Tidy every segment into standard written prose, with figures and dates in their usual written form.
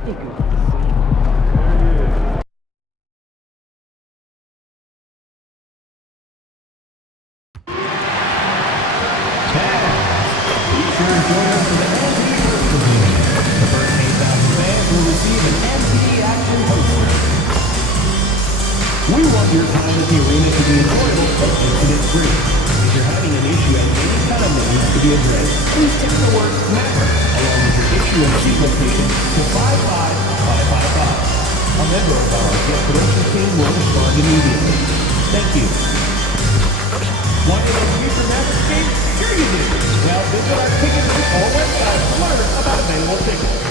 We want your time at the arena to be enjoyable and incident-free. If you're having an issue and any kind of needs to be addressed, please text the word Maverick along with your issue and seat location to 55555. A member of our guest production team will respond immediately. Thank you. Want to know future Maverick games? Sure you do. Well, visit our ticket or website to learn about available tickets.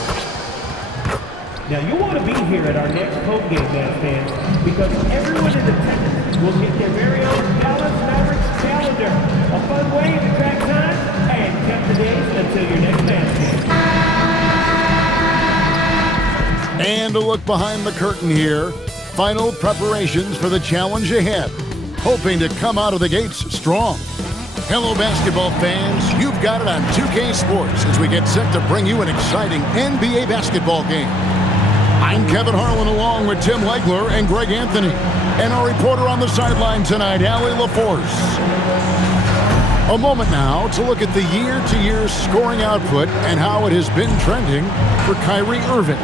Now, you want to be here at our next home game, Mavs fans, because everyone in attendance will get their very own Dallas Mavericks calendar. A fun way to track time and count the days until your next Mavs game. And a look behind the curtain here. Final preparations for the challenge ahead. Hoping to come out of the gates strong. Hello, basketball fans. You've got it on 2K Sports as we get set to bring you an exciting NBA basketball game. I'm Kevin Harlan along with Tim Legler and Greg Anthony. And our reporter on the sideline tonight, Allie LaForce. A moment now to look at the year-to-year scoring output and how it has been trending for Kyrie Irving.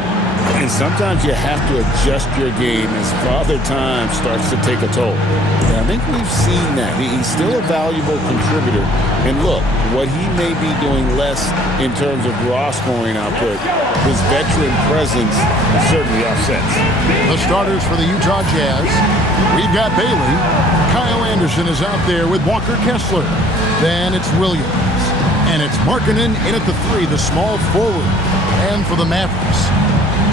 And sometimes you have to adjust your game as Father Time starts to take a toll. And I think we've seen that. He's still a valuable contributor. And look, what he may be doing less in terms of raw scoring output, his veteran presence certainly offsets. The starters for the Utah Jazz. We've got Bailey. Kyle Anderson is out there with Walker Kessler. Then it's Williams. And it's Markkanen in at the 3, the small forward. And for the Mavericks,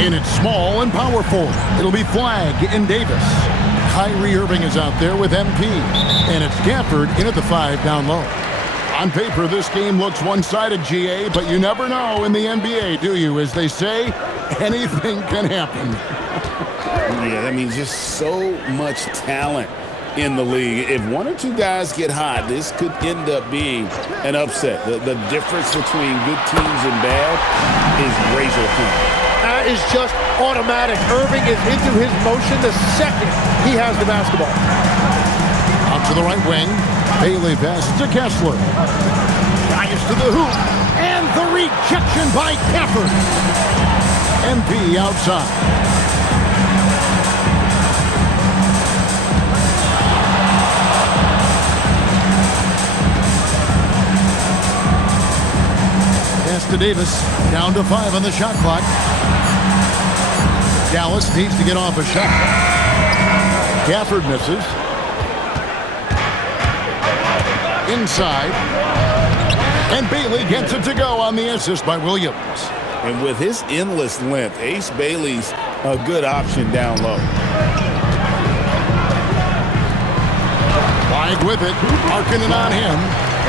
in its small and power forward, it'll be Flagg and Davis. Kyrie Irving is out there with MP. And it's Gafford in at the 5 down low. On paper, this game looks one-sided, GA, but you never know in the NBA, do you? As they say, anything can happen. Yeah, I mean, just so much talent in the league. If one or two guys get hot, this could end up being an upset. The difference between good teams and bad is razor thin. That is just automatic. Irving is into his motion the second he has the basketball. Out to the right wing. Bailey passes to Kessler. Drives to the hoop. And the rejection by Gafford. MP outside. Pass to Davis. Down to 5 on the shot clock. Dallas needs to get off a shot. Gafford misses. Inside. And Bailey gets it to go on the assist by Williams. And with his endless length, Ace Bailey's a good option down low. Flagg with it. Markkanen on him.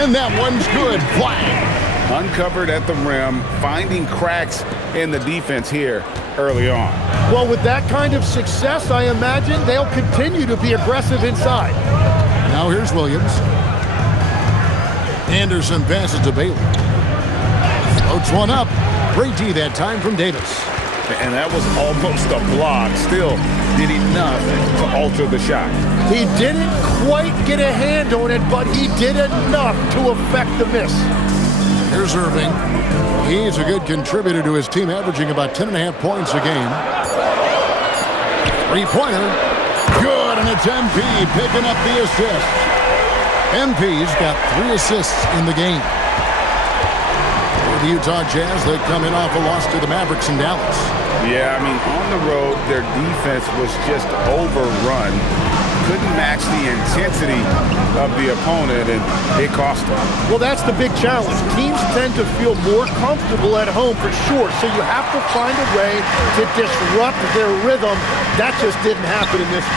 And that one's good. Flagg. Uncovered at the rim, finding cracks in the defense here early on. Well, with that kind of success, I imagine they'll continue to be aggressive inside. Now here's Williams. Anderson passes to Bailey. Floats one up. Great D that time from Davis. And that was almost a block. Still did enough to alter the shot. He didn't quite get a hand on it, but he did enough to affect the miss. Here's Irving. He's a good contributor to his team, averaging about 10.5 points a game. Three-pointer. Good, and it's MP picking up the assist. MP's got 3 assists in the game. For the Utah Jazz, they come in off a loss to the Mavericks in Dallas. Yeah, I mean, on the road, their defense was just overrun. Couldn't match the intensity of the opponent, and it cost them. Well, that's the big challenge. Teams tend to feel more comfortable at home for sure, so you have to find a way to disrupt their rhythm. That just didn't happen in this.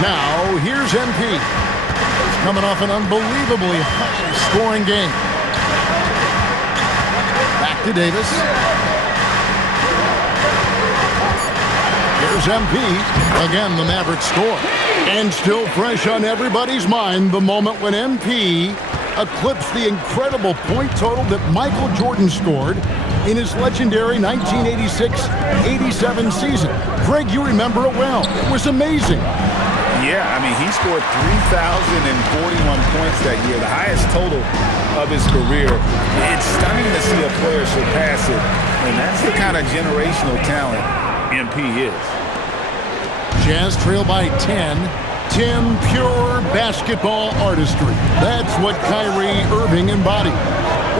Now, here's MP. He's coming off an unbelievably high-scoring game. Back to Davis. Here's MP. Again, the Mavericks score. And still fresh on everybody's mind, the moment when MP eclipsed the incredible point total that Michael Jordan scored in his legendary 1986-87 season. Greg, you remember it well. It was amazing. Yeah, I mean, he scored 3,041 points that year, the highest total of his career. It's stunning to see a player surpass it, and that's the kind of generational talent MP is. Jazz trail by 10. Tim, pure basketball artistry. That's what Kyrie Irving embodied.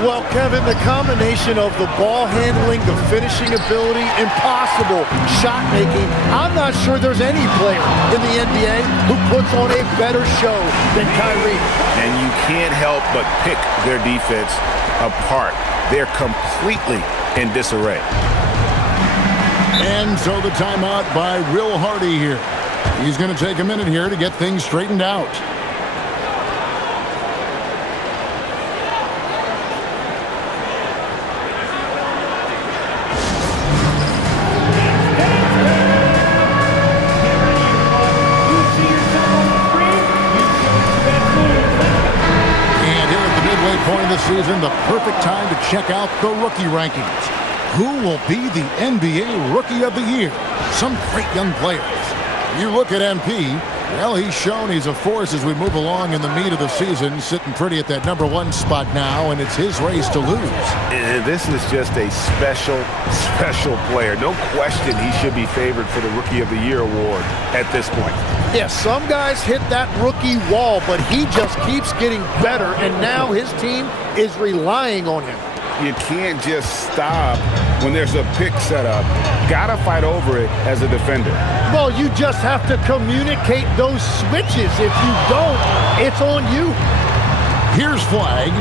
Well, Kevin, the combination of the ball handling, the finishing ability, impossible shot making. I'm not sure there's any player in the NBA who puts on a better show than Kyrie. And you can't help but pick their defense apart. They're completely in disarray. And so the timeout by Will Hardy here. He's going to take a minute here to get things straightened out. And here at the midway point of the season, the perfect time to check out the rookie rankings. Who will be the NBA Rookie of the Year? Some great young players. You look at MP, well, he's shown he's a force as we move along in the meat of the season, sitting pretty at that #1 spot now, and it's his race to lose. This is just a special player. No question he should be favored for the Rookie of the Year award at this point. Yeah, some guys hit that rookie wall, but he just keeps getting better, and now his team is relying on him. You can't just stop when there's a pick set up. Gotta fight over it as a defender. Well, you just have to communicate those switches. If you don't, it's on you. Here's Flag.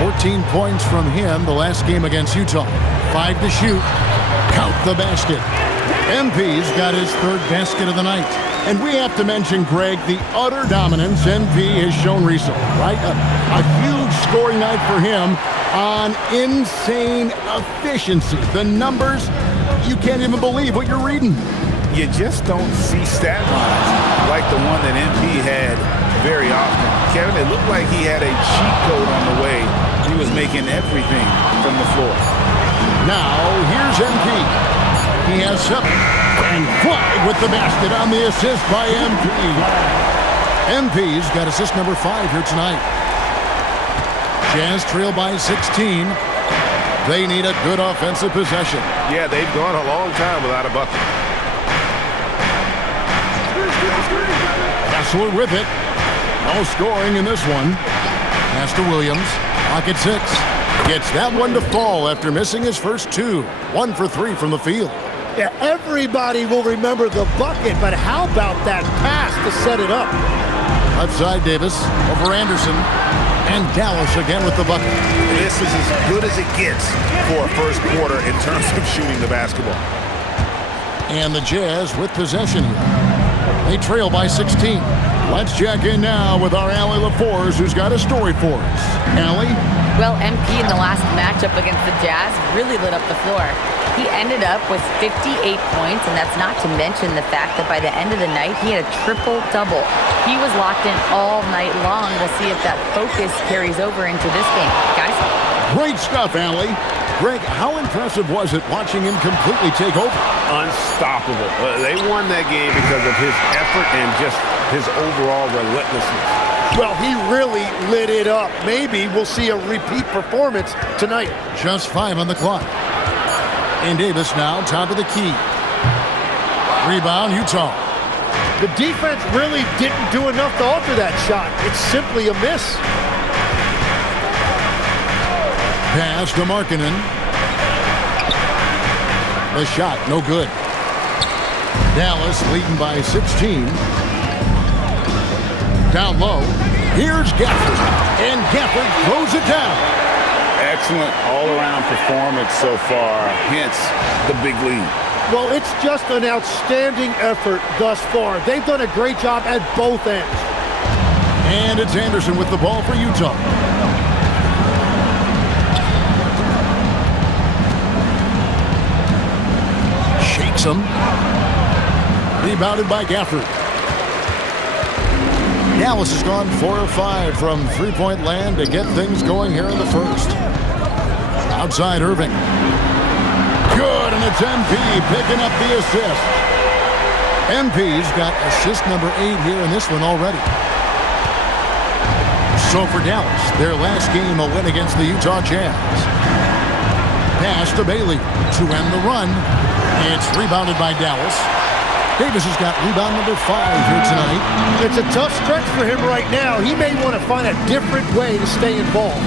14 points from him the last game against Utah. 5 to shoot. Count the basket. MP's got his third basket of the night. And we have to mention, Greg, the utter dominance MP has shown recently, right? A huge scoring night for him on insane efficiency. The numbers, you can't even believe what you're reading. You just don't see stat lines like the one that MP had very often. Kevin, it looked like he had a cheat code on the way. He was making everything from the floor. Now, here's MP. He has 7. And Flag with the basket on the assist by MP. MP's got assist number 5 here tonight. Jazz trail by 16. They need a good offensive possession. Yeah, they've gone a long time without a bucket. Kessler with it. No scoring in this one. Pass to Williams. Pocket 6. Gets that one to fall after missing his first 2. 1 for 3 from the field. Yeah, everybody will remember the bucket, but how about that pass to set it up? Left side, Davis over Anderson. And Dallas again with the bucket. This is as good as it gets for a first quarter in terms of shooting the basketball. And the Jazz with possession here. They trail by 16. Let's check in now with our Allie LaForce, who's got a story for us. Allie? Well, MP in the last matchup against the Jazz really lit up the floor. He ended up with 58 points, and that's not to mention the fact that by the end of the night, he had a triple-double. He was locked in all night long. We'll see if that focus carries over into this game. Guys? Great stuff, Allie. Greg, how impressive was it watching him completely take over? Unstoppable. They won that game because of his effort and just his overall relentlessness. Well, he really lit it up. Maybe we'll see a repeat performance tonight. Just 5 on the clock. And Davis now top of the key. Rebound, Utah. The defense really didn't do enough to alter that shot. It's simply a miss. Pass to Markkanen. The shot, no good. Dallas leading by 16. Down low. Here's Gafford. And Gafford throws it down. Excellent all-around performance so far, hence the big lead. Well, it's just an outstanding effort thus far. They've done a great job at both ends. And it's Anderson with the ball for Utah. Shakes him. Rebounded by Gafford. Dallas has gone 4 of 5 from three-point land to get things going here in the first. Outside Irving. Good, and it's MP picking up the assist. MP's got assist number 8 here in this one already. So for Dallas, their last game a win against the Utah Jazz. Pass to Bailey to end the run. It's rebounded by Dallas. Davis has got rebound number 5 here tonight. It's a tough stretch for him right now. He may want to find a different way to stay involved.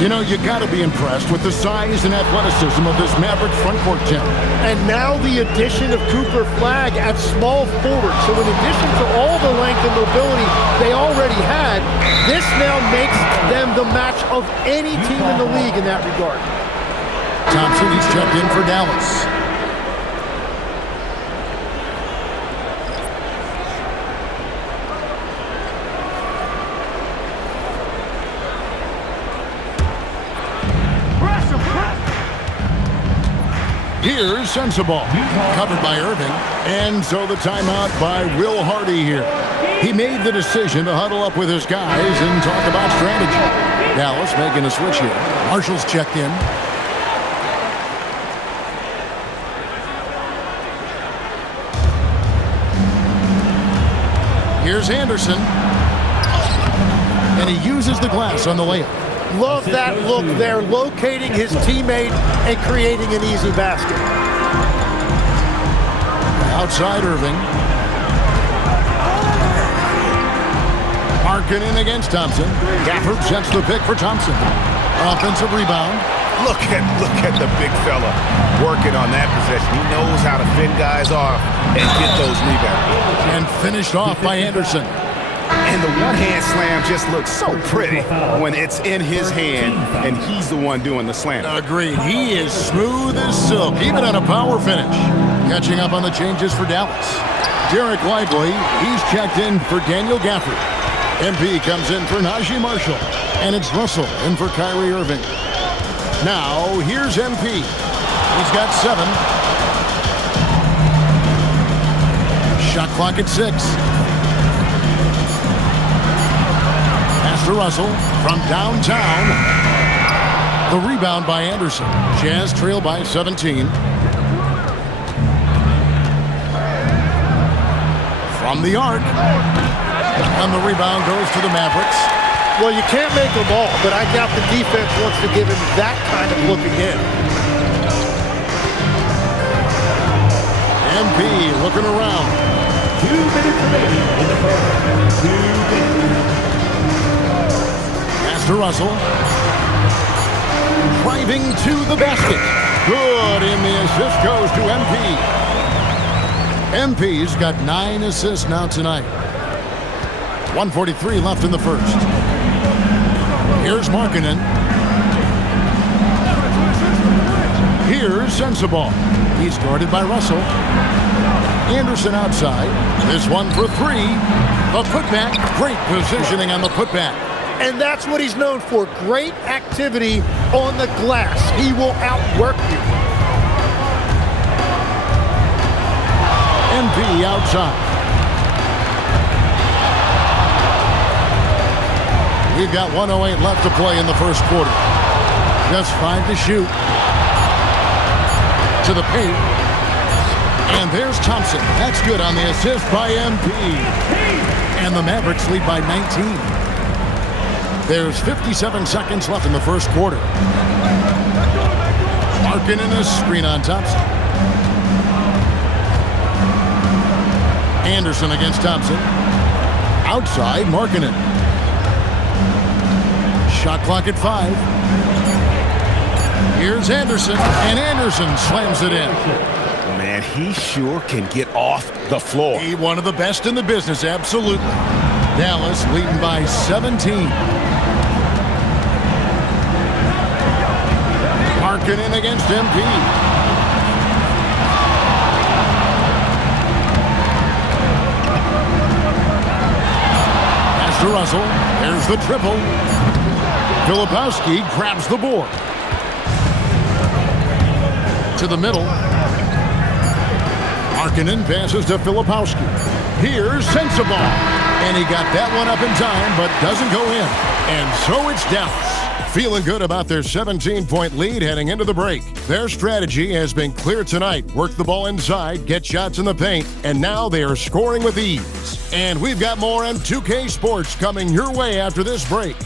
You know, you got to be impressed with the size and athleticism of this Maverick front court gem. And now the addition of Cooper Flagg at small forward. So in addition to all the length and mobility they already had, this now makes them the match of any team in the league in that regard. Thompson, he's checked in for Dallas. Here's Sensabaugh, covered by Irving, and so the timeout by Will Hardy here. He made the decision to huddle up with his guys and talk about strategy. Dallas making a switch here. Marshall's checked in. Here's Anderson, and he uses the glass on the layup. Love that look there, locating his teammate and creating an easy basket. Outside Irving. Markkanen against Thompson. Gafford sets the pick for Thompson. Offensive rebound. Look at the big fella working on that possession. He knows how to fend guys off and get those rebounds. And finished off by Anderson. And the one-hand slam just looks so pretty when it's in his hand and he's the one doing the slam. Agreed. He is smooth as silk, even on a power finish. Catching up on the changes for Dallas. Derek Lively, he's checked in for Daniel Gafford. MP comes in for Najee Marshall. And it's Russell in for Kyrie Irving. Now, here's MP. He's got 7. Shot clock at 6. To Russell from downtown. The rebound by Anderson. Jazz trail by 17. From the arc. And the rebound goes to the Mavericks. Well, you can't make them all, but I doubt the defense wants to give him that kind of look again. MP looking around. 2 minutes remaining in the first. 2 minutes. To Russell. Driving to the basket. Good, and the assist goes to MP. MP's got 9 assists now tonight. 1:43 left in the first. Here's Markkanen. Here's Sensabaugh. He's guarded by Russell. Anderson outside. This one for 3. The putback. Great positioning on the putback. And that's what he's known for. Great activity on the glass. He will outwork you. MP outside. We've got 1:08 left to play in the first quarter. Just 5 to shoot. To the paint. And there's Thompson. That's good on the assist by MP. And the Mavericks lead by 19. There's 57 seconds left in the first quarter. Markkanen a screen on Thompson. Anderson against Thompson. Outside, Markkanen. Shot clock at 5. Here's Anderson, and Anderson slams it in. Man, he sure can get off the floor. He one of the best in the business, absolutely. Dallas leading by 17. Markkanen against MP. Pass to Russell. There's the triple. Filipowski grabs the board. To the middle. Markkanen passes to Filipowski. Here's Sensabaugh. And he got that one up in time, but doesn't go in. And so it's Dallas. Feeling good about their 17-point lead heading into the break. Their strategy has been clear tonight. Work the ball inside, get shots in the paint, and now they are scoring with ease. And we've got more on 2K Sports coming your way after this break.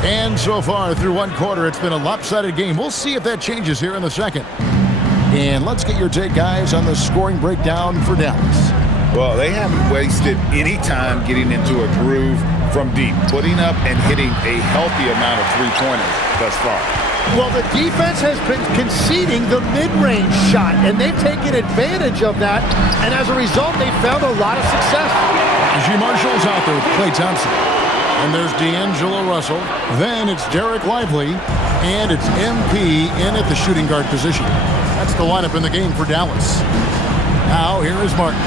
And so far through one quarter, it's been a lopsided game. We'll see if that changes here in the second. And let's get your take, guys, on the scoring breakdown for Dallas. Well, they haven't wasted any time getting into a groove from deep, putting up and hitting a healthy amount of three-pointers thus far. Well, the defense has been conceding the mid-range shot, and they've taken advantage of that, and as a result, they've found a lot of success. Najee Marshall's out there with Klay Thompson. And there's D'Angelo Russell. Then it's Derek Lively. And it's MP in at the shooting guard position. That's the lineup in the game for Dallas. Now, here is Martin.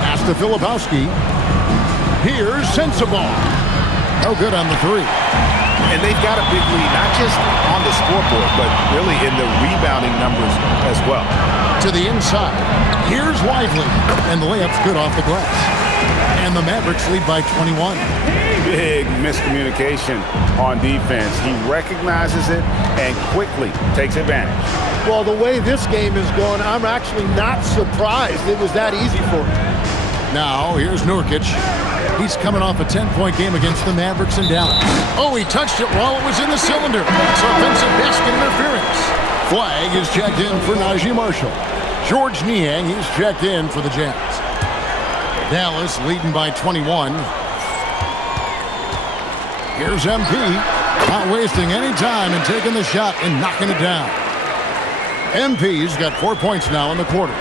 Pass to Filipowski. Here's Sensabaugh. No good on the three. And they've got a big lead, not just on the scoreboard, but really in the rebounding numbers as well. To the inside. Here's Lively. And the layup's good off the glass. And the Mavericks lead by 21. Big miscommunication on defense. He recognizes it and quickly takes advantage. Well, the way this game is going, I'm actually not surprised it was that easy for him. Now, here's Nurkic. He's coming off a 10-point game against the Mavericks in Dallas. Oh, he touched it while it was in the cylinder. It's offensive basket interference. Flag is checked in for Najee Marshall. George Niang, he's checked in for the Jazz. Dallas leading by 21. Here's MP, not wasting any time and taking the shot and knocking it down. MP's got 4 points now in the quarter.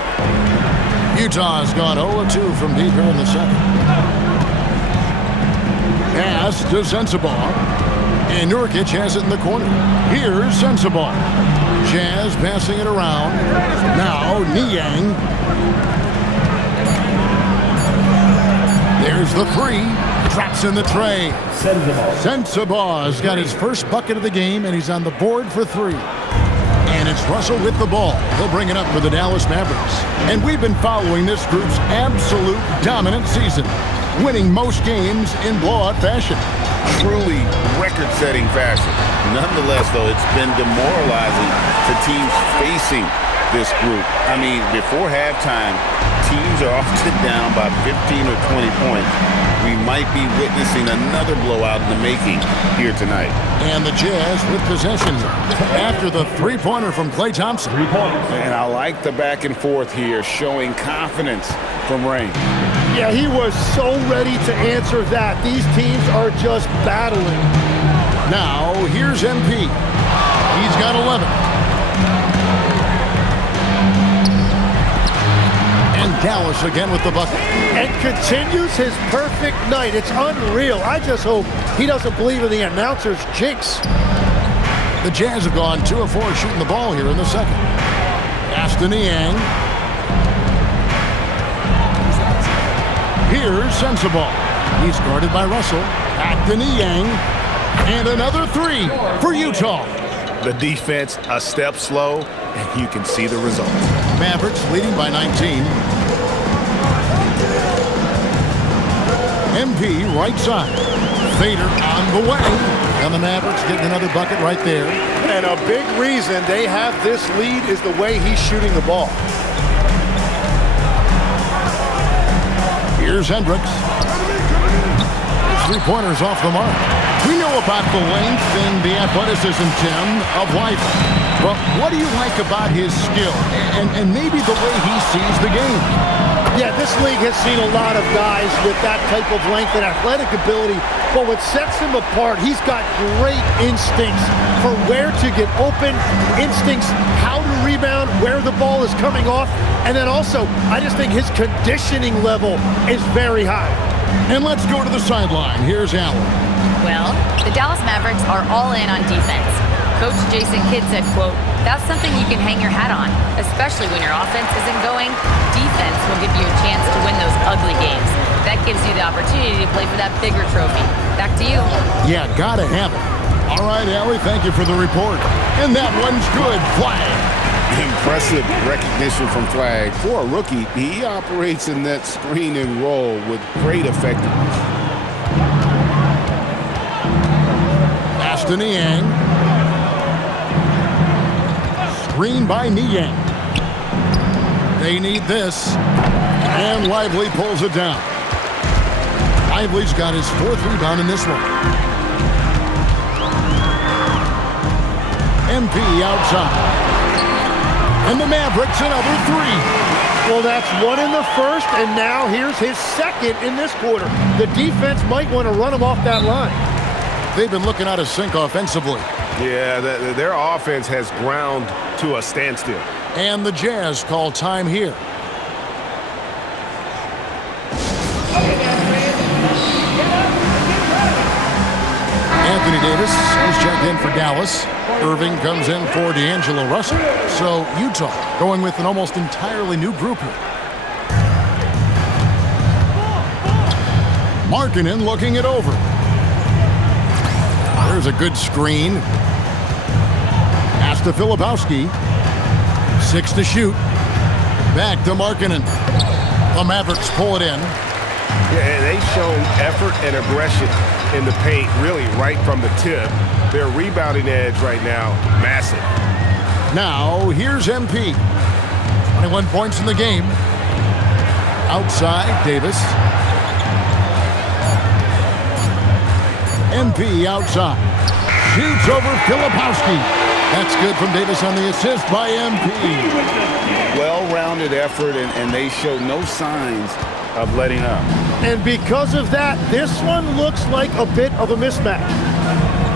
Utah's gone 0-2 from deep here in the second. Pass to Sensabaugh. And Nurkic has it in the corner. Here's Sensabaugh. Jazz passing it around. Now Niang. There's the three. Drops in the tray. Sensabaugh has got his first bucket of the game, and he's on the board for three. And it's Russell with the ball. He'll bring it up for the Dallas Mavericks. And we've been following this group's absolute dominant season, winning most games in blowout fashion. Truly record-setting fashion. Nonetheless, though, it's been demoralizing to teams facing this group. I mean, before halftime, teams are often down by 15 or 20 points. We might be witnessing another blowout in the making here tonight. And the Jazz with possession after the three-pointer from Klay Thompson. 3 points. And I like the back and forth here, showing confidence from Rain. Yeah, he was so ready to answer that. These teams are just battling. Now, here's MP. He's got 11. And Dallas again with the bucket. And continues his perfect night. It's unreal. I just hope he doesn't believe in the announcer's jinx. The Jazz have gone 2 of 4 shooting the ball here in the second. Pass to Niang. Here's Sensabaugh. He's guarded by Russell. Back to Niang. And another three for Utah. The defense a step slow, and you can see the result. Mavericks leading by 19. MP right side. Fader on the way. And the Mavericks getting another bucket right there. And a big reason they have this lead is the way he's shooting the ball. Here's Hendricks. His three-pointer's off the mark. We know about the length and the athleticism, Tim, of life. But what do you like about his skill and maybe the way he sees the game? Yeah, this league has seen a lot of guys with that type of length and athletic ability, but what sets him apart, he's got great instincts for where to get open, instincts how to rebound, where the ball is coming off, and then also, I just think his conditioning level is very high. And let's go to the sideline. Here's Allen. Well, the Dallas Mavericks are all in on defense. Coach Jason Kidd said, quote, "That's something you can hang your hat on, especially when your offense isn't going. Defense will give you a chance to win those ugly games. That gives you the opportunity to play for that bigger trophy." Back to you. Yeah, gotta have it. All right, Allie, thank you for the report. And that one's good. Flag. Impressive recognition from Flag. For a rookie, he operates in that screen and roll with great effectiveness. To Niang. Screen by Niang. They need this. And Lively pulls it down. Lively's got his 4th rebound in this one. MP outside. And the Mavericks another 3. Well, that's 1 in the first, and now here's his 2nd in this quarter. The defense might want to run him off that line. They've been looking out of sync offensively. Yeah, their offense has ground to a standstill. And the Jazz call time here. Anthony Davis is checked in for Dallas. Irving comes in for D'Angelo Russell. So Utah going with an almost entirely new group here. Markkanen looking it over. There's a good screen. Pass to Filipowski. 6 to shoot. Back to Markkanen. The Mavericks pull it in. Yeah, they've shown effort and aggression in the paint, really right from the tip. Their rebounding edge right now, massive. Now, here's MP. 21 points in the game. Outside, Davis. MP outside. Shoots over Filipowski. That's good from Davis on the assist by MP. Well-rounded effort, and they show no signs of letting up. And because of that, this one looks like a bit of a mismatch.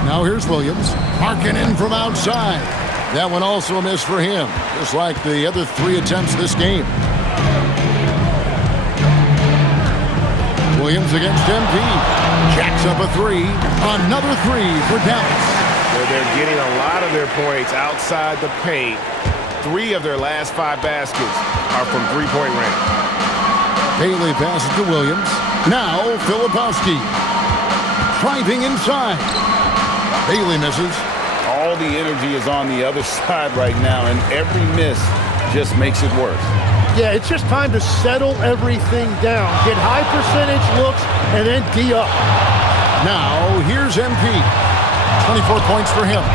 Now here's Williams. Markkanen from outside. That one also a miss for him, just like the other 3 attempts this game. Williams against MP. Jacks up a 3. Another 3 for Dallas. Well, they're getting a lot of their points outside the paint. 3 of their last 5 baskets are from three-point range. Bailey passes to Williams. Now Filipowski. Driving inside. Bailey misses. All the energy is on the other side right now, and every miss just makes it worse. Yeah, it's just time to settle everything down. Get high percentage looks and then D up. Now, here's MP. 24 points for him.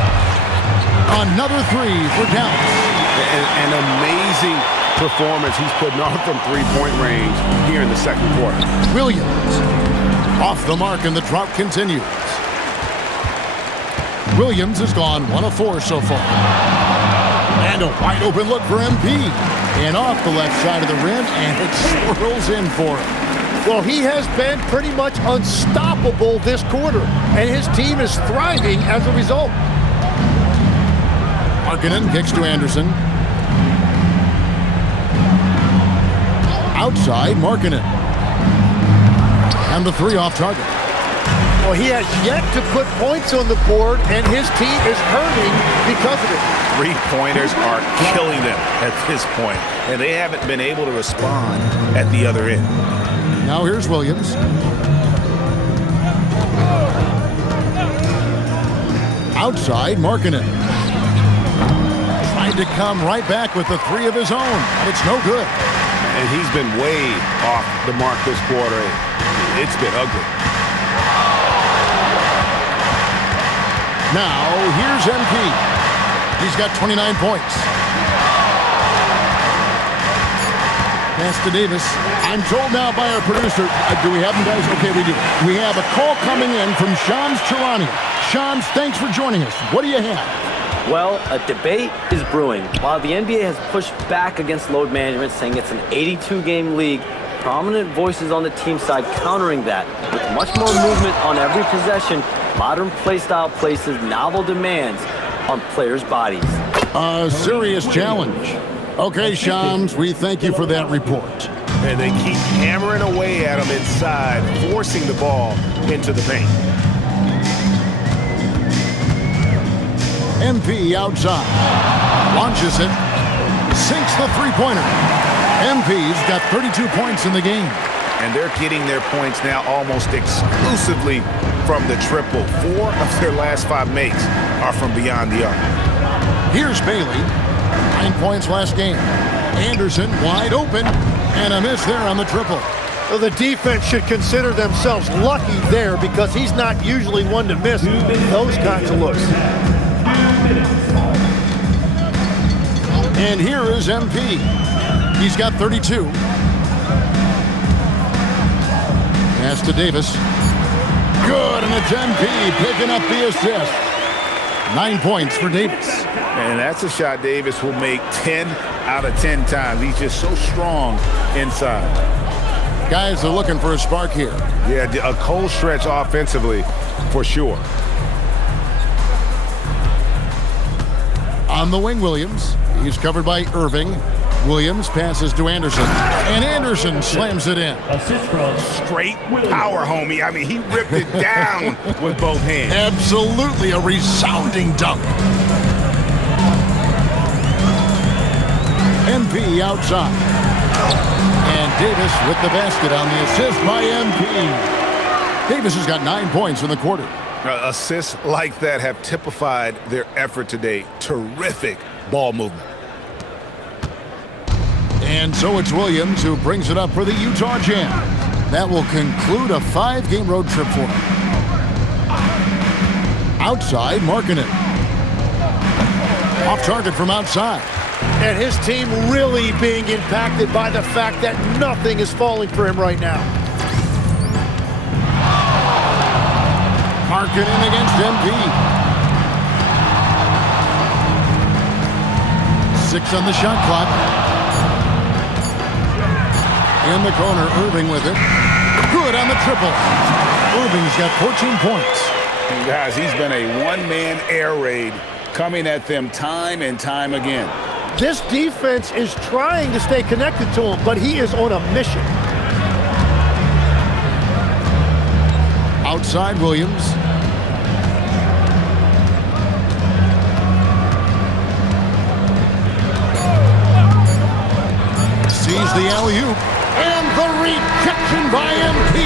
Another 3 for Dallas. An amazing performance he's putting on from three-point range here in the second quarter. Williams. Off the mark, and the drought continues. Williams has gone 1 of 4 so far. And a wide open look for MP. And off the left side of the rim, and it swirls in for him. Well, he has been pretty much unstoppable this quarter, and his team is thriving as a result. Markkanen kicks to Anderson. Outside, Markkanen. And the 3 off target. Well, he has yet to put points on the board, and his team is hurting because of it. Three-pointers are killing them at this point, and they haven't been able to respond at the other end. Now here's Williams. Outside, Markkanen. Tried to come right back with the 3 of his own, but it's no good. And he's been way off the mark this quarter. It's been ugly. Now, here's MP. He's got 29 points. Pass to Davis. I'm told now by our producer, do we have them, guys? Okay, we do. We have a call coming in from Shams Charania. Shams, thanks for joining us. What do you have? Well, a debate is brewing. While the NBA has pushed back against load management, saying it's an 82-game league, prominent voices on the team side countering that. With much more movement on every possession, modern play style places novel demands on players' bodies. A serious challenge. Okay, Shams, we thank you for that report. And they keep hammering away at him inside, forcing the ball into the paint. MP outside. Launches it. Sinks the three-pointer. MP's got 32 points in the game. And they're getting their points now almost exclusively from the triple. 4 of their last 5 makes are from beyond the arc. Here's Bailey. 9 points last game. Anderson wide open. And a miss there on the triple. So the defense should consider themselves lucky there because he's not usually one to miss those kinds of looks. And here is MP. He's got 32. Pass to Davis. Good, and it's MP picking up the assist. 9 points for Davis. And that's a shot Davis will make 10 out of 10 times. He's just so strong inside. Guys are looking for a spark here. Yeah, a cold stretch offensively for sure. On the wing, Williams. He's covered by Irving. Williams passes to Anderson. And Anderson slams it in. Assist from Straight power, homie. I mean, he ripped it down with both hands. Absolutely a resounding dunk. MP outside. And Davis with the basket on the assist by MP. Davis has got 9 points in the quarter. Assists like that have typified their effort today. Terrific ball movement. And so it's Williams who brings it up for the Utah Jazz. That will conclude a 5-game road trip for him. Outside, Markkanen. Off target from outside. And his team really being impacted by the fact that nothing is falling for him right now. Markkanen against MP. 6 on the shot clock. In the corner, Irving with it. Good on the triple. Irving's got 14 points. And guys, he's been a one-man air raid coming at them time and time again. This defense is trying to stay connected to him, but he is on a mission. Outside, Williams. Sees the alley-oop. And the rejection by MP.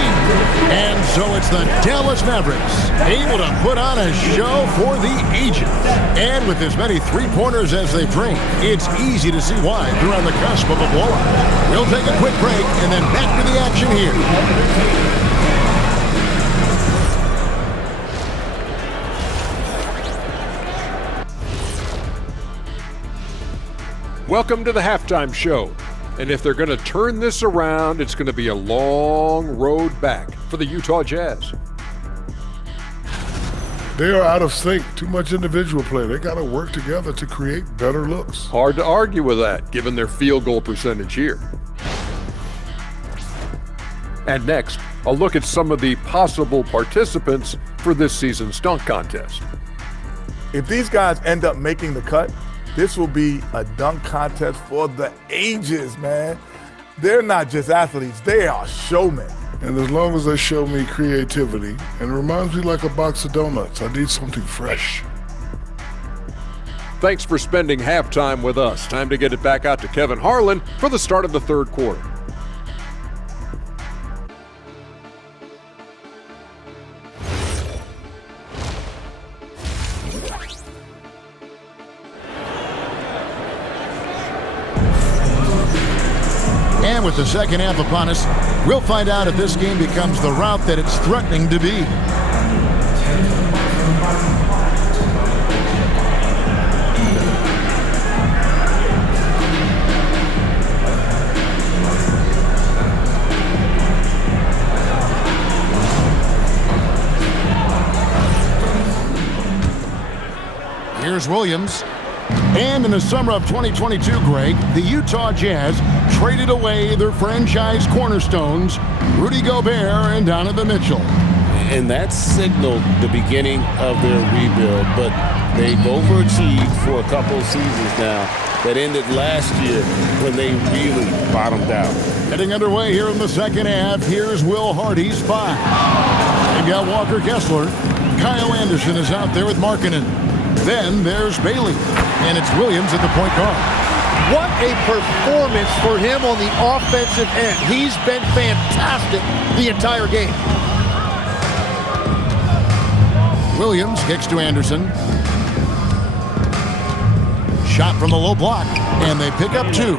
And so it's the Dallas Mavericks able to put on a show for the ages. And with as many three-pointers as they bring, it's easy to see why they're on the cusp of a blowout. We'll take a quick break and then back to the action here. Welcome to the halftime show. And if they're going to turn this around, it's going to be a long road back for the Utah Jazz. They are out of sync. Too much individual play. They got to work together to create better looks. Hard to argue with that, given their field goal percentage here. And next, a look at some of the possible participants for this season's dunk contest. If these guys end up making the cut, this will be a dunk contest for the ages, man. They're not just athletes, they are showmen. And as long as they show me creativity, and it reminds me like a box of donuts, I need something fresh. Thanks for spending halftime with us. Time to get it back out to Kevin Harlan for the start of the third quarter. And with the second half upon us, we'll find out if this game becomes the route that it's threatening to be. Here's Williams. And in the summer of 2022, Greg, the Utah Jazz traded away their franchise cornerstones, Rudy Gobert and Donovan Mitchell. And that signaled the beginning of their rebuild, but they've overachieved for a couple of seasons now that ended last year when they really bottomed out. Getting underway here in the second half, here's Will Hardy's 5. They've got Walker Kessler. Kyle Anderson is out there with Markkanen. Then there's Bailey, and it's Williams at the point guard. What a performance for him on the offensive end. He's been fantastic the entire game. Williams kicks to Anderson. Shot from the low block, and they pick up 2.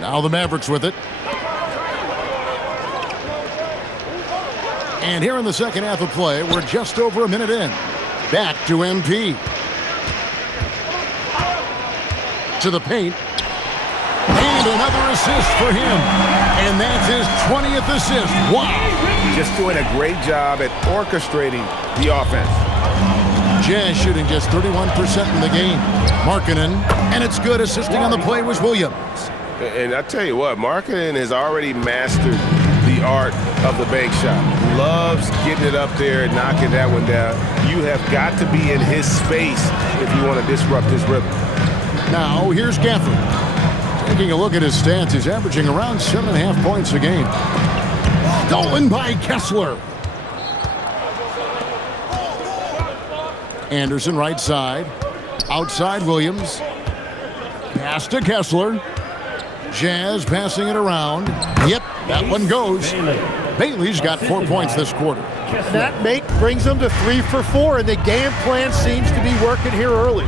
Now the Mavericks with it. And here in the second half of play, we're just over a minute in. Back to MP. To the paint. And another assist for him. And that's his 20th assist. Wow. Just doing a great job at orchestrating the offense. Jazz shooting just 31% in the game. Markkanen, and it's good. Assisting on the play was Williams. And I tell you what, Markkanen has already mastered the art of the bank shot. Loves getting it up there and knocking that one down. You have got to be in his space if you want to disrupt his rhythm. Now, here's Gafford. Taking a look at his stats, he's averaging around 7.5 points a game. Stolen by Kessler. Anderson right side. Outside Williams. Pass to Kessler. Jazz passing it around. Yep, that one goes. Bailey's got 4 points this quarter. That make brings them to 3 for 4, and the game plan seems to be working here early.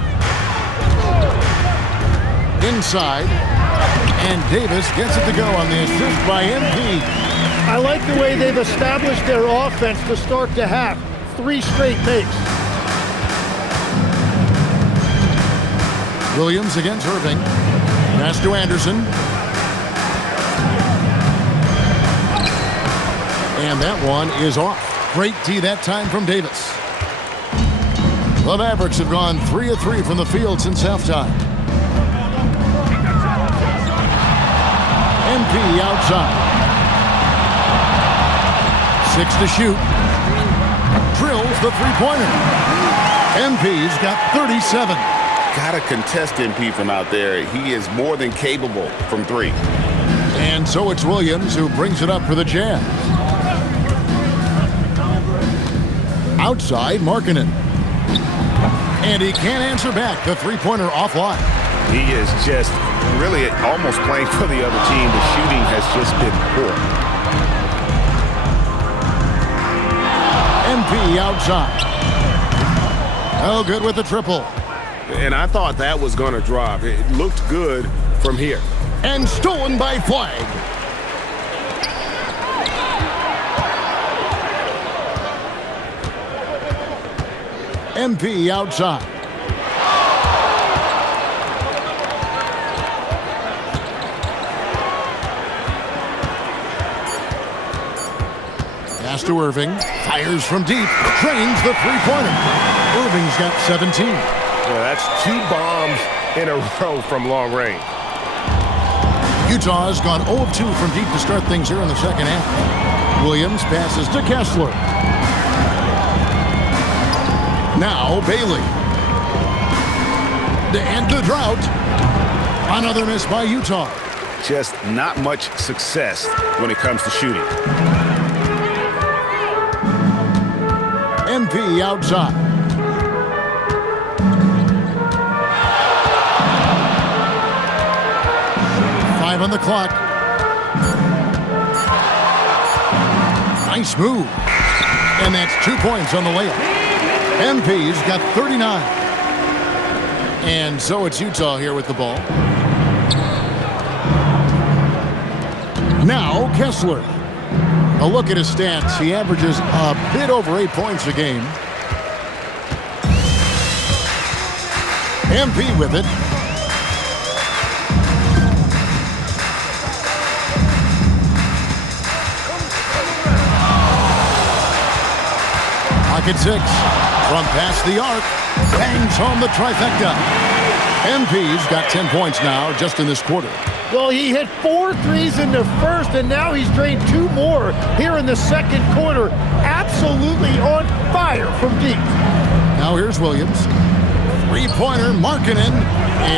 Inside, and Davis gets it to go on the assist by MP. I like the way they've established their offense to start the half. 3 straight makes. Williams against Irving. Pass to Anderson. And that one is off. Great D that time from Davis. The Mavericks have gone 3 of 3 from the field since halftime. MP outside. 6 to shoot. Drills the three-pointer. MP's got 37. Gotta contest MP from out there. He is more than capable from 3. And so it's Williams who brings it up for the Jazz. Outside, Markkanen. And he can't answer back. The three-pointer offline. He is just really almost playing for the other team. The shooting has just been poor. MP outside. Oh, good with the triple. And I thought that was going to drop. It looked good from here. And stolen by Flag. MP outside. Pass to Irving. Fires from deep. Drains the three-pointer. Irving's got 17. Yeah, that's 2 bombs in a row from long range. Utah's gone 0 of 2 from deep to start things here in the second half. Williams passes to Kessler. Now Bailey. To end the drought. Another miss by Utah. Just not much success when it comes to shooting. MP outside. Five on the clock. Nice move. And that's 2 points on the layup. MP's got 39. And so it's Utah here with the ball. Now Kessler. A look at his stats. He averages a bit over 8 points a game. MP with it. Pocket 6. From past the arc. Bangs home the trifecta. MP's got 10 points now just in this quarter. Well, he hit 4 threes in the first, and now he's drained 2 more here in the second quarter. Absolutely on fire from deep. Now here's Williams. Three-pointer, Markkanen.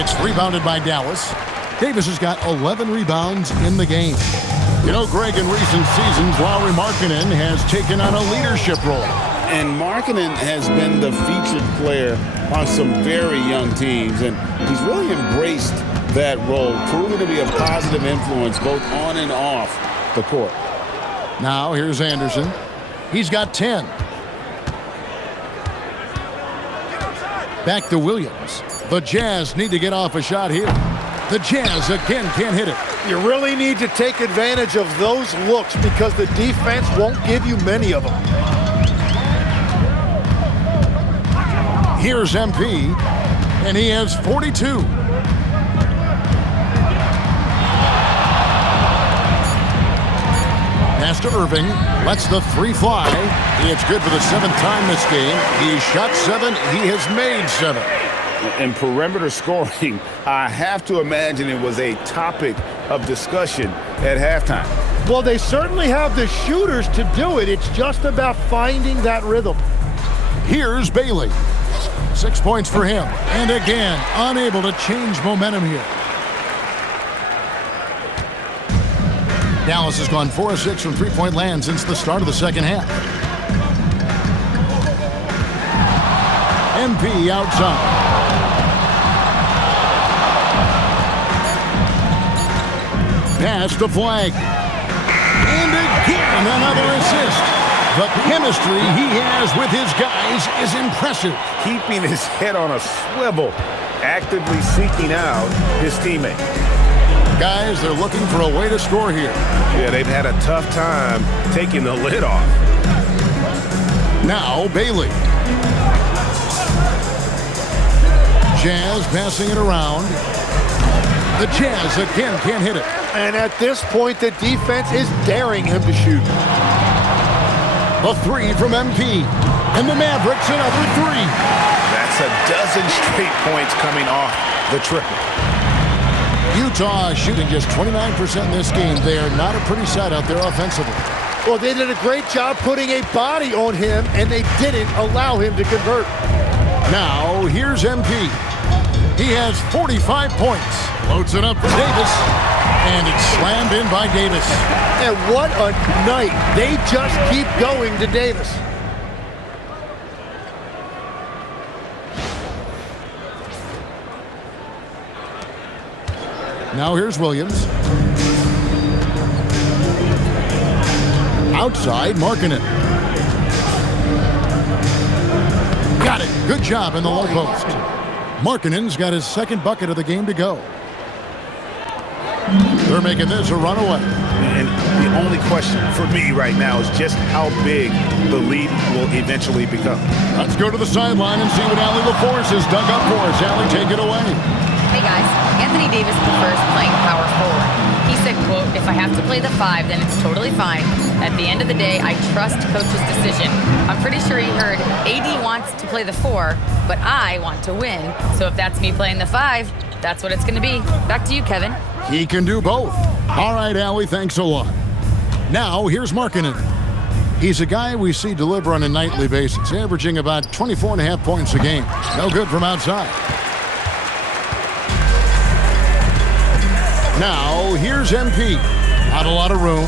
It's rebounded by Dallas. Davis has got 11 rebounds in the game. You know, Greg, in recent seasons, Lauri Markkanen has taken on a leadership role. And Markkanen has been the featured player on some very young teams, and he's really embraced that role, proving to be a positive influence both on and off the court. Now, here's Anderson. He's got 10. Back to Williams. The Jazz need to get off a shot here. The Jazz again can't hit it. You really need to take advantage of those looks because the defense won't give you many of them. Here's MP, and he has 42. Pass to Irving, lets the three fly. It's good for the 7th time this game. He shot 7, he has made 7. And perimeter scoring, I have to imagine it was a topic of discussion at halftime. Well, they certainly have the shooters to do it. It's just about finding that rhythm. Here's Bailey. 6 points for him. And again, unable to change momentum here. Dallas has gone 4 of 6 from three-point land since the start of the second half. MP outside. Pass the flag. And again, another assist. The chemistry he has with his guys is impressive. Keeping his head on a swivel, actively seeking out his teammate. Guys, they're looking for a way to score here. Yeah, they've had a tough time taking the lid off. Now, Bailey. Jazz passing it around. The Jazz again can't hit it. And at this point, the defense is daring him to shoot. A 3 from MP. And the Mavericks another 3. That's a dozen straight points coming off the triple. Utah shooting just 29% in this game. They are not a pretty sight out there offensively. Well, they did a great job putting a body on him, and they didn't allow him to convert. Now, here's MP. He has 45 points. Loads it up for Davis. And it's slammed in by Davis. And what a night. They just keep going to Davis. Now here's Williams. Outside, Markkanen. Got it. Good job in the low post. Markkanen's got his second bucket of the game to go. They're making this a runaway. And the only question for me right now is just how big the lead will eventually become. Let's go to the sideline and see what Allie LaForce has dug up for us. Allie, take it away. Hey guys, Anthony Davis prefers playing power forward. He said, quote, "If I have to play the 5, then it's totally fine. At the end of the day, I trust coach's decision." I'm pretty sure he heard AD wants to play the 4, but I want to win. So if that's me playing the 5, that's what it's going to be. Back to you, Kevin. He can do both. All right, Allie, thanks a lot. Now, here's Markkanen. He's a guy we see deliver on a nightly basis, averaging about 24.5 points a game. No good from outside. Now, here's MP. Not a lot of room.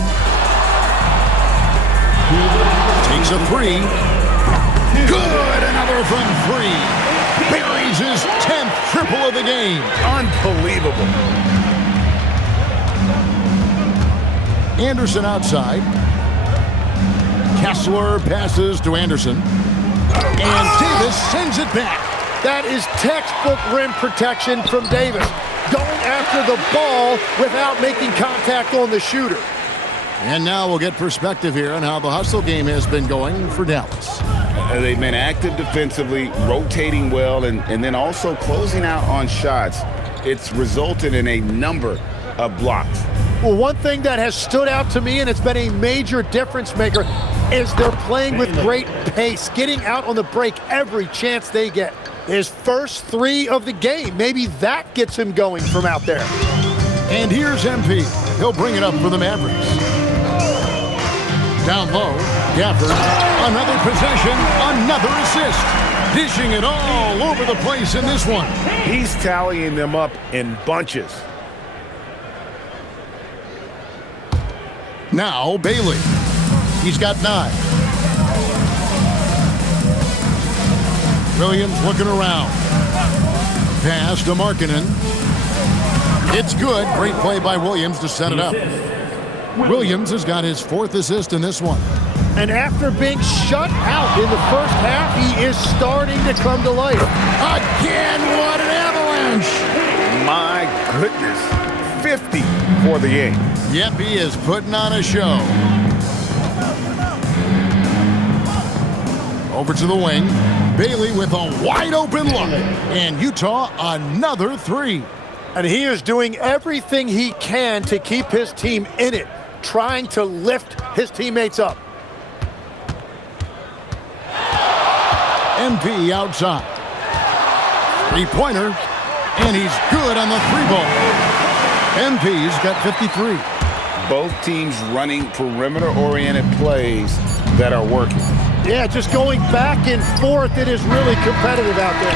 Takes a 3. Good! Another from 3. Buries his 10th triple of the game. Unbelievable. Anderson outside. Kessler passes to Anderson. And Davis sends it back. That is textbook rim protection from Davis. Going after the ball without making contact on the shooter. And now we'll get perspective here on how the hustle game has been going for Dallas. They've been active defensively, rotating well, and then also closing out on shots. It's resulted in a number of blocks. Well, one thing that has stood out to me, and it's been a major difference maker, is they're playing with great pace, getting out on the break every chance they get. His first 3 of the game, maybe that gets him going from out there. And here's MP. He'll bring it up for the Mavericks. Down low, Gafford. Another possession, another assist. Dishing it all over the place in this one. He's tallying them up in bunches. Now Bailey. He's got 9. Williams looking around. Pass to Markkanen. It's good. Great play by Williams to set it up. Williams has got his 4th assist in this one. And after being shut out in the first half, he is starting to come to life. Again, what an avalanche! My goodness. 50 for the game. Yep, he is putting on a show. Over to the wing. Bailey with a wide open look. And Utah another 3. And he is doing everything he can to keep his team in it, trying to lift his teammates up. MP outside. 3-pointer. And he's good on the 3-ball. MP's got 53. Both teams running perimeter-oriented plays that are working. Yeah, just going back and forth, it is really competitive out there.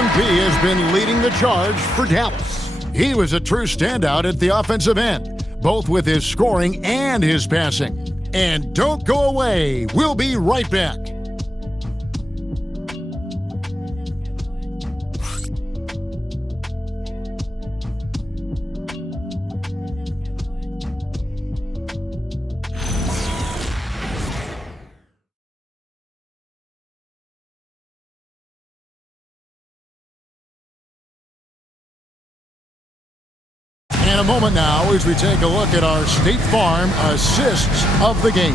MP has been leading the charge for Dallas. He was a true standout at the offensive end, both with his scoring and his passing. And don't go away. We'll be right back. In a moment now as we take a look at our State Farm assists of the game.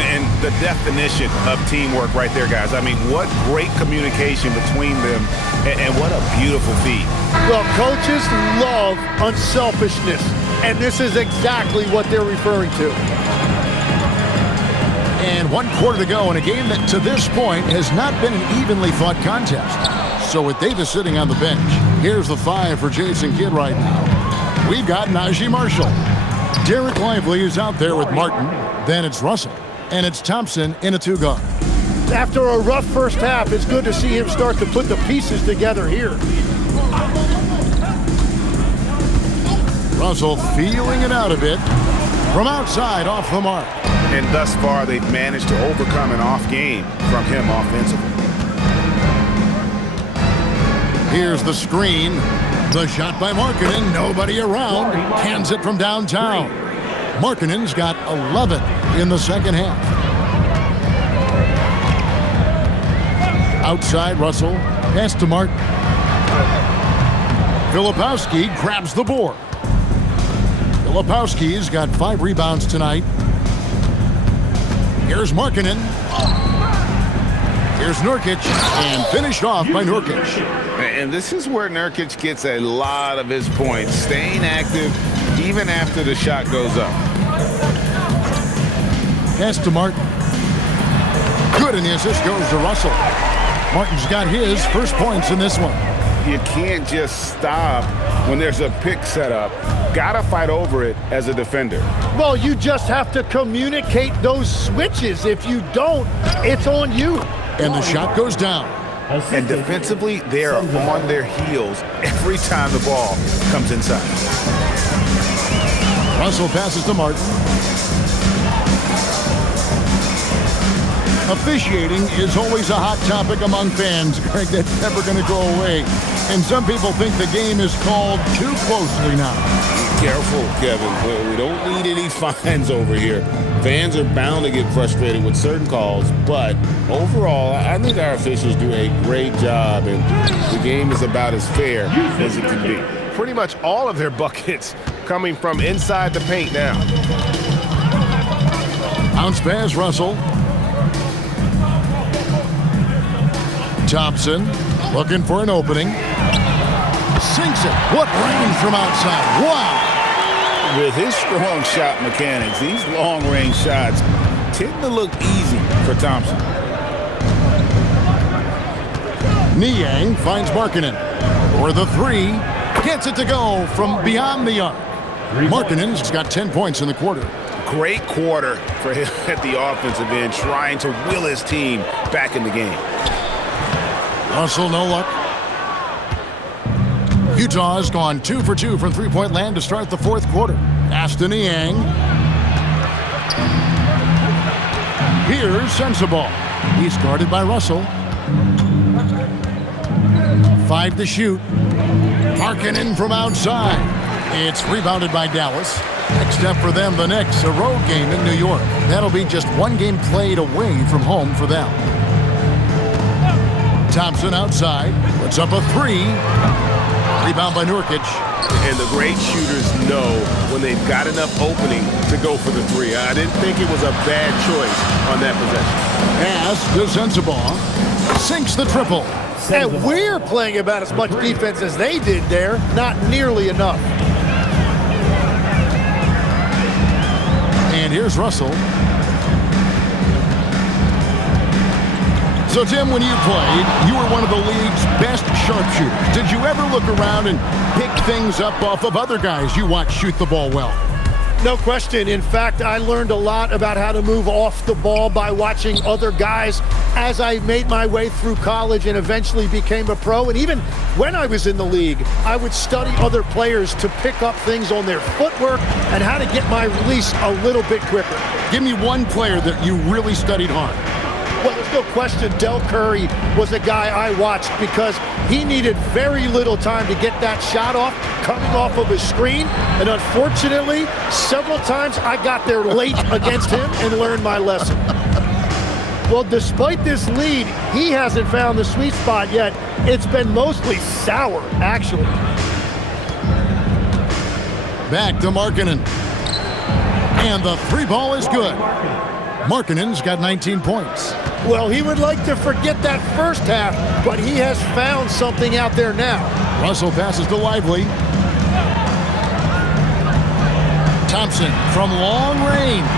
And the definition of teamwork right there, guys. I mean, what great communication between them, and what a beautiful feed. Well, coaches love unselfishness, and this is exactly what they're referring to. And 1 quarter to go in a game that to this point has not been an evenly fought contest. So with Davis sitting on the bench, here's the 5 for Jason Kidd right now. We've got Najee Marshall. Derek Lively is out there with Martin. Then it's Russell. And it's Thompson in a 2-guard. After a rough first half, it's good to see him start to put the pieces together here. Russell feeling it out a bit. From outside, off the mark. And thus far, they've managed to overcome an off game from him offensively. Here's the screen. The shot by Markkanen, nobody around, cans it from downtown. Markkanen's got 11 in the second half. Outside Russell, pass to Martin. Filipowski grabs the board. Filipowski's got 5 rebounds tonight. Here's Markkanen. Here's Nurkic, and finished off by Nurkic. And this is where Nurkic gets a lot of his points, staying active even after the shot goes up. Pass to Martin. Good, and the assist goes to Russell. Martin's got his first points in this one. You can't just stop when there's a pick set up. Gotta fight over it as a defender. Well, you just have to communicate those switches. If you don't, it's on you. And the shot goes down. And defensively, they are on their heels every time the ball comes inside. Russell passes to Martin. Officiating is always a hot topic among fans, Greg. That's never going to go away. And some people think the game is called too closely now. Careful, Kevin. We don't need any fines over here. Fans are bound to get frustrated with certain calls, but overall, I think our officials do a great job, and the game is about as fair as it can be. Pretty much all of their buckets coming from inside the paint now. Bounce pass, Russell. Thompson looking for an opening. Sinks it. What range from outside. Wow. With his strong shot mechanics, these long-range shots tend to look easy for Thompson. Niang finds Markkanen. For the 3. Gets it to go from beyond the arc. Markkanen's got 10 points in the quarter. Great quarter for him at the offensive end, trying to will his team back in the game. Russell, no luck. Utah has gone 2 for 2 from three-point land to start the fourth quarter. Pass to Niang. Here's Sensabaugh. He's guarded by Russell. 5 to shoot. Markkanen from outside. It's rebounded by Dallas. Next up for them, the Knicks, a road game in New York. That'll be just one game played away from home for them. Thompson outside, puts up a 3. Rebound by Nurkic. And the great shooters know when they've got enough opening to go for the 3. I didn't think it was a bad choice on that possession. Pass to Sensabaugh. Sinks the triple. And we're playing about as much defense as they did there. Not nearly enough. And here's Russell. So, Tim, when you played, you were one of the league's best sharpshooters. Did you ever look around and pick things up off of other guys you watch shoot the ball well? No question. In fact, I learned a lot about how to move off the ball by watching other guys as I made my way through college and eventually became a pro. And even when I was in the league, I would study other players to pick up things on their footwork and how to get my release a little bit quicker. Give me one player that you really studied hard. Well, there's no question Del Curry was a guy I watched because he needed very little time to get that shot off, coming off of his screen. And unfortunately, several times I got there late against him and learned my lesson. Well, despite this lead, he hasn't found the sweet spot yet. It's been mostly sour, actually. Back to Markkanen. And the 3 ball is good. Markkanen's got 19 points. Well, he would like to forget that first half, but he has found something out there now. Russell passes to Lively. Thompson from long range.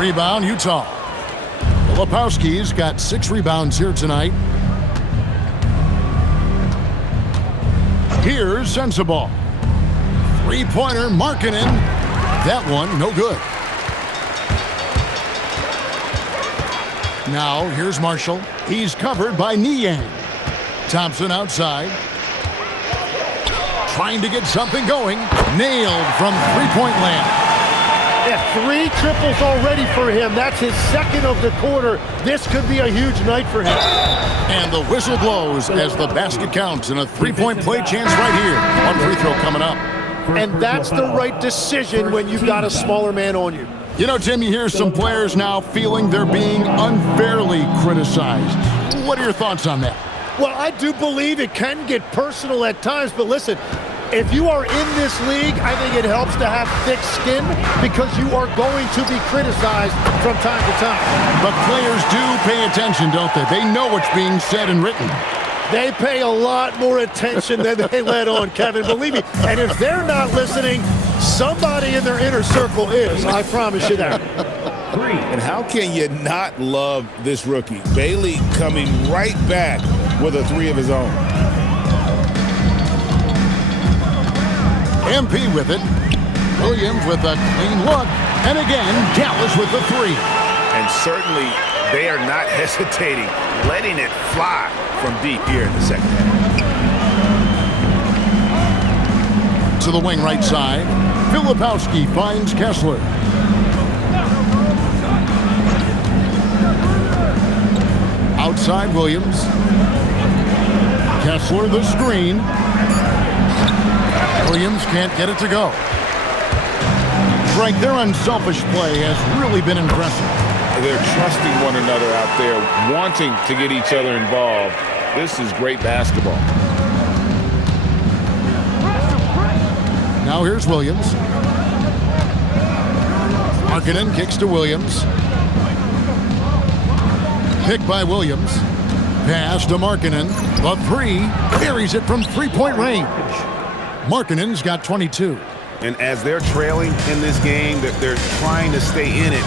Rebound, Utah. Filipowski's got 6 rebounds here tonight. Here's Sensabaugh. 3-pointer, Markkanen. That one, no good. Now, here's Marshall. He's covered by Niang. Thompson outside. Trying to get something going. Nailed from three-point land. Yeah, 3 triples already for him. That's his second of the quarter. This could be a huge night for him. And the whistle blows as the basket counts and a 3-point play chance right here. One free throw coming up. And that's the right decision when you've got a smaller man on you. You know, Tim, you hear some players now feeling they're being unfairly criticized. What are your thoughts on that? Well, I do believe it can get personal at times, but listen, if you are in this league, I think it helps to have thick skin because you are going to be criticized from time to time. But players do pay attention, don't they? They know what's being said and written. They pay a lot more attention than they let on, Kevin, believe me. And if they're not listening, somebody in their inner circle is. I promise you that. And how can you not love this rookie? Bailey coming right back with a 3 of his own. MP with it. Williams with a clean look. And again, Dallas with the 3. And certainly they are not hesitating, letting it fly from deep here in the second half. To the wing right side. Filipowski finds Kessler. Outside Williams. Kessler the screen. Williams can't get it to go. Frank, their unselfish play has really been impressive. They're trusting one another out there, wanting to get each other involved. This is great basketball. Now here's Williams. Markkanen kicks to Williams. Picked by Williams. Pass to Markkanen. The 3 carries it from 3-point range. Markkanen's got 22. And as they're trailing in this game, they're trying to stay in it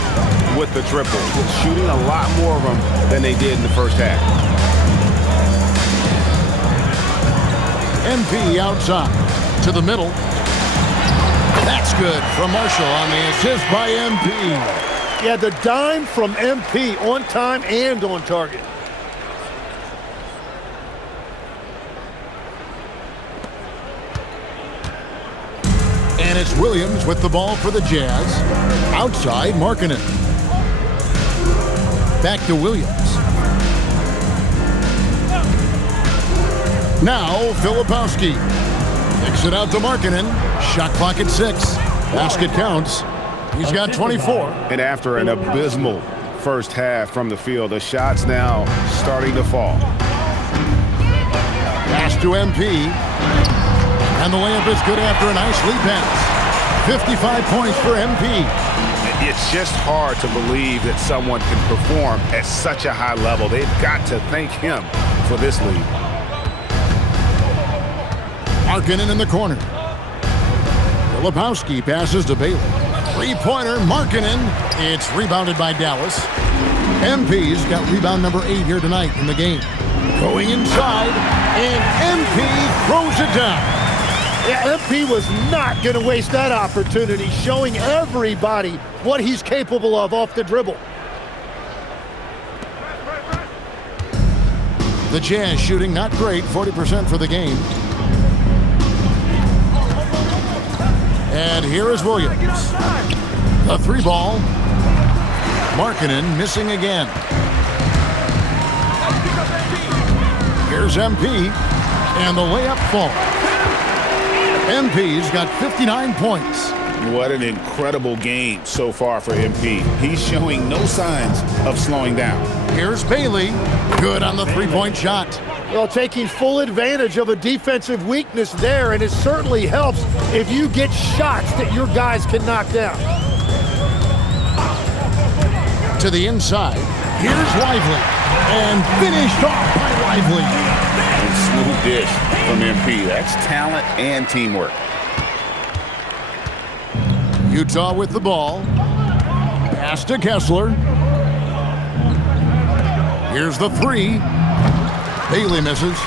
with the triple. Shooting a lot more of them than they did in the first half. MP outside to the middle. That's good from Marshall on the assist by MP. Yeah, the dime from MP on time and on target. And it's Williams with the ball for the Jazz. Outside, Markkanen. Back to Williams. Now, Filipowski. Kicks it out to Markkanen. Shot clock at 6. Basket counts. He's got 24. And after an abysmal first half from the field, the shots now starting to fall. Pass to MP. And the layup is good after a nice lead pass. 55 points for MP. It's just hard to believe that someone can perform at such a high level. They've got to thank him for this lead. Markkanen in the corner. Filipowski passes to Bailey. Three-pointer, Markkanen. It's rebounded by Dallas. MP's got rebound number 8 here tonight in the game. Going inside, and MP throws it down. Yeah, MP was not going to waste that opportunity, showing everybody what he's capable of off the dribble. The Jazz shooting not great, 40% for the game. And here is Williams. The 3-ball. Markkanen missing again. Here's MP. And the layup falls. MP's got 59 points. What an incredible game so far for MP. He's showing no signs of slowing down. Here's Bailey. Good on the 3-point shot. Well, taking full advantage of a defensive weakness there, and it certainly helps if you get shots that your guys can knock down. To the inside. Here's Lively. And finished off by Lively. And smooth dish from MP. That's talent and teamwork. Utah with the ball. Pass to Kessler. Here's the 3. Bailey misses.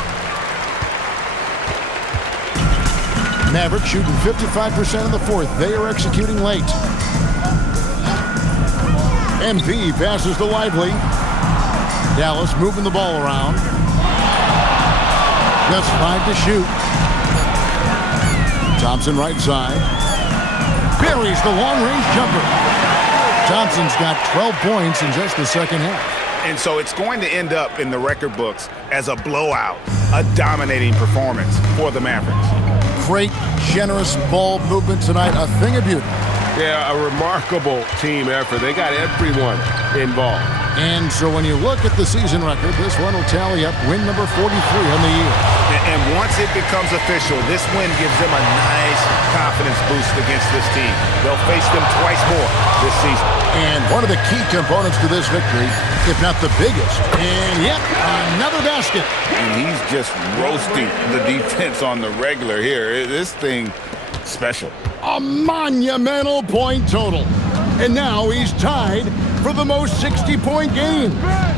Mavericks shooting 55% in the fourth. They are executing late. MP passes to Lively. Dallas moving the ball around. Just 5 to shoot. Thompson right side. Buries the long-range jumper. Thompson's got 12 points in just the second half. And so it's going to end up in the record books as a blowout, a dominating performance for the Mavericks. Great, generous ball movement tonight, a thing of beauty. Yeah, a remarkable team effort. They got everyone involved. And so when you look at the season record, this one will tally up win number 43 on the year. And once it becomes official, this win gives them a nice confidence boost against this team. They'll face them twice more this season. And one of the key components to this victory, if not the biggest. And yep, another basket. And he's just roasting the defense on the regular here. This thing, special. A monumental point total. And now he's tied for the most 60-point game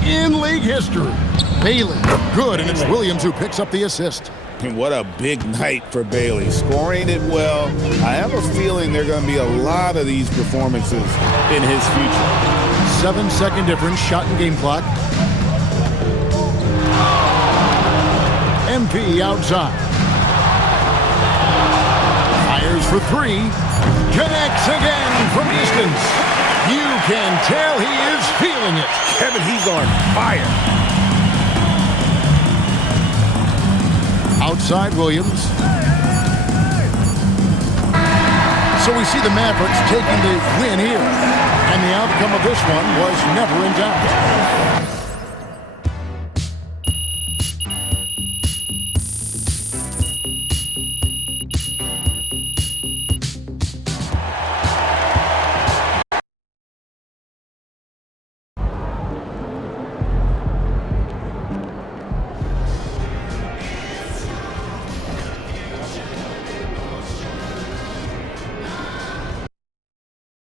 in league history. Bailey, good, and it's Williams who picks up the assist. And what a big night for Bailey. Scoring it well. I have a feeling there are going to be a lot of these performances in his future. 7-second difference, shot and game clock. MP outside. Fires for 3. Connects again from distance. You can tell he is feeling it. Kevin, he's on fire. Outside Williams. So we see the Mavericks taking the win here. And the outcome of this one was never in doubt.